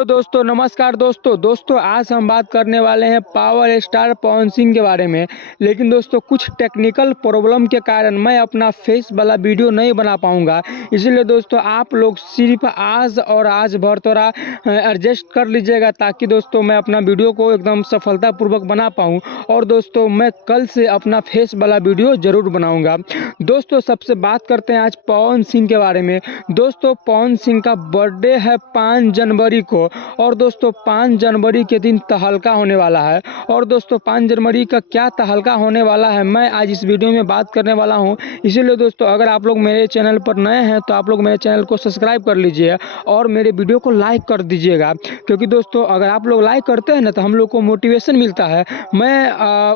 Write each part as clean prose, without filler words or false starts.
तो दोस्तों नमस्कार दोस्तों आज हम बात करने वाले हैं पावर स्टार पवन सिंह के बारे में। लेकिन दोस्तों कुछ टेक्निकल प्रॉब्लम के कारण मैं अपना फेस वाला वीडियो नहीं बना पाऊंगा, इसलिए दोस्तों आप लोग सिर्फ आज भर थोड़ा एडजस्ट कर लीजिएगा ताकि दोस्तों मैं अपना वीडियो को एकदम सफलतापूर्वक बना पाऊँ। और दोस्तों मैं कल से अपना फेस वाला वीडियो ज़रूर बनाऊँगा। दोस्तों सबसे बात करते हैं आज पवन सिंह के बारे में। दोस्तों पवन सिंह का बर्थडे है 5 जनवरी को, और दोस्तों 5 जनवरी के दिन तहलका होने वाला है। और दोस्तों 5 जनवरी का क्या तहलका होने वाला है मैं आज इस वीडियो में बात करने वाला हूं। इसीलिए दोस्तों अगर आप लोग मेरे चैनल पर नए हैं तो आप लोग मेरे चैनल को सब्सक्राइब कर लीजिए और मेरे वीडियो को लाइक कर दीजिएगा, क्योंकि दोस्तों अगर आप लोग लाइक करते हैं ना तो हम लोग को मोटिवेशन मिलता है। मैं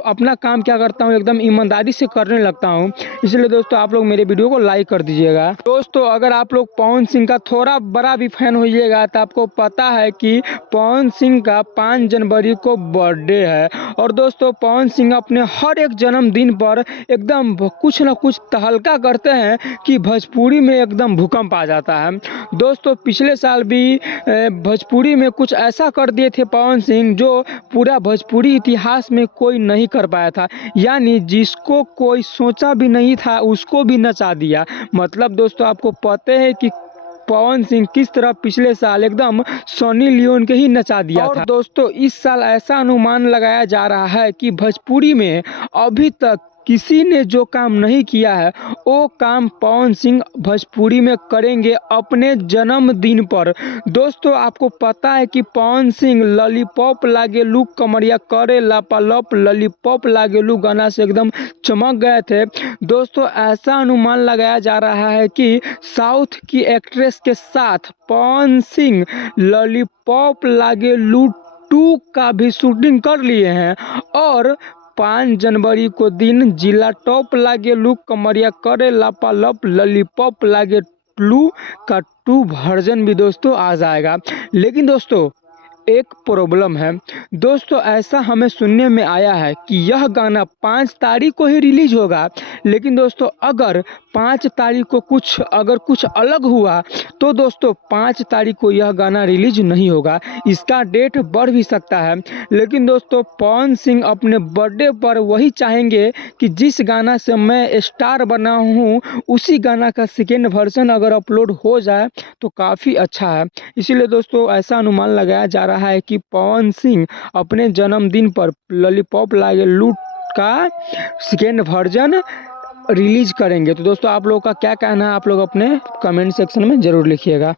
अपना काम क्या करता हूँ एकदम ईमानदारी से करने लगता हूँ, इसलिए दोस्तों आप लोग मेरे वीडियो को लाइक कर दीजिएगा। दोस्तों अगर आप लोग पवन सिंह का थोड़ा बड़ा भी फैन होइएगा तो आपको पता है कि पवन सिंह का 5 जनवरी को बर्थडे है। और दोस्तों पवन सिंह अपने हर एक जन्मदिन पर एकदम कुछ न कुछ तहलका करते हैं कि भोजपुरी में एकदम भूकंप आ जाता है। दोस्तों पिछले साल भी भोजपुरी में कुछ ऐसा कर दिए थे पवन सिंह जो पूरा भोजपुरी इतिहास में कोई नहीं कर पाया था, यानी जिसको कोई सोचा भी नहीं था उसको भी नचा दिया। मतलब दोस्तों आपको पता है कि पवन सिंह किस तरह पिछले साल एकदम सनी लियोन के ही नचा दिया था। दोस्तों इस साल ऐसा अनुमान लगाया जा रहा है कि भोजपुरी में अभी तक किसी ने जो काम नहीं किया है वो काम पवन सिंह भोजपुरी में करेंगे अपने जन्मदिन पर। दोस्तों आपको पता है कि पवन सिंह लॉलीपॉप लागेलू कमरिया करे लापालॉप लॉलीपॉप लागेलू गाना से एकदम चमक गए थे। दोस्तों ऐसा अनुमान लगाया जा रहा है कि साउथ की एक्ट्रेस के साथ पवन सिंह लॉलीपॉप लागेलू 2 का भी शूटिंग कर लिए हैं, और 5 जनवरी को दिन जिला टॉप लागेलू कमरिया करे लापालॉप लॉलीपॉप लागेलू का 2 वर्जन भी दोस्तों आ जाएगा। लेकिन दोस्तों एक प्रॉब्लम है। दोस्तों ऐसा हमें सुनने में आया है कि यह गाना 5 तारीख को ही रिलीज होगा, लेकिन दोस्तों अगर 5 तारीख को कुछ अलग हुआ तो दोस्तों 5 तारीख को यह गाना रिलीज नहीं होगा, इसका डेट बढ़ भी सकता है। लेकिन दोस्तों पवन सिंह अपने बर्थडे पर वही चाहेंगे कि जिस गाना से मैं स्टार बना हूँ उसी गाना का सेकेंड वर्जन अगर अपलोड हो जाए तो काफ़ी अच्छा है। इसीलिए दोस्तों ऐसा अनुमान लगाया जा रहा है कि पवन सिंह अपने जन्मदिन पर लॉलीपॉप लागेलू का सेकेंड वर्जन रिलीज करेंगे। तो दोस्तों आप लोगों का क्या कहना है, आप लोग अपने कमेंट सेक्शन में ज़रूर लिखिएगा।